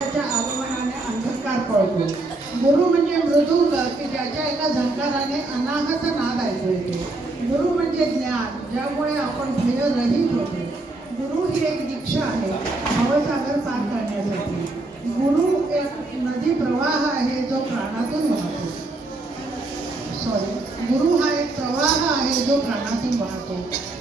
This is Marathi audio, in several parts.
त्याच्या आगमनाने अंधकार पळतो. गुरु म्हणजे मृदुंग की ज्याच्या एका झंकाराने अनाहत नाद ऐकू येते. गुरु म्हणजे ज्ञान ज्यामुळे आपण भयरहित होतो. गुरु ही एक दीक्षा आहे भवसागर पार करण्यासाठी. गुरु एक नदी प्रवाह आहे जो प्राणातून वाहतो. गुरु हा एक प्रवाह आहे जो प्राणातून वाहतो.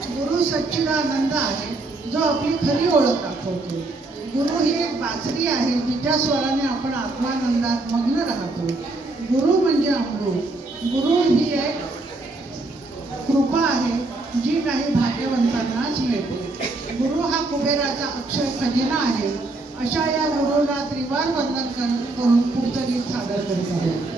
गुरु सच्चिदानंद आहे जो आपली खरी ओळख दाखवतो. गुरु ही एक बासरी आहे जिच्या स्वराने आपण आत्मानंदात मग्न राहतो. गुरु म्हणजे अमृत. गुरु ही एक कृपा आहे जी काही भाग्यवंतांनाच मिळते. गुरु हा कुबेराचा अक्षय खजिना आहे. अशा या गुरुला त्रिवार वंदन करून पुढचं गीत सादर करत आहे.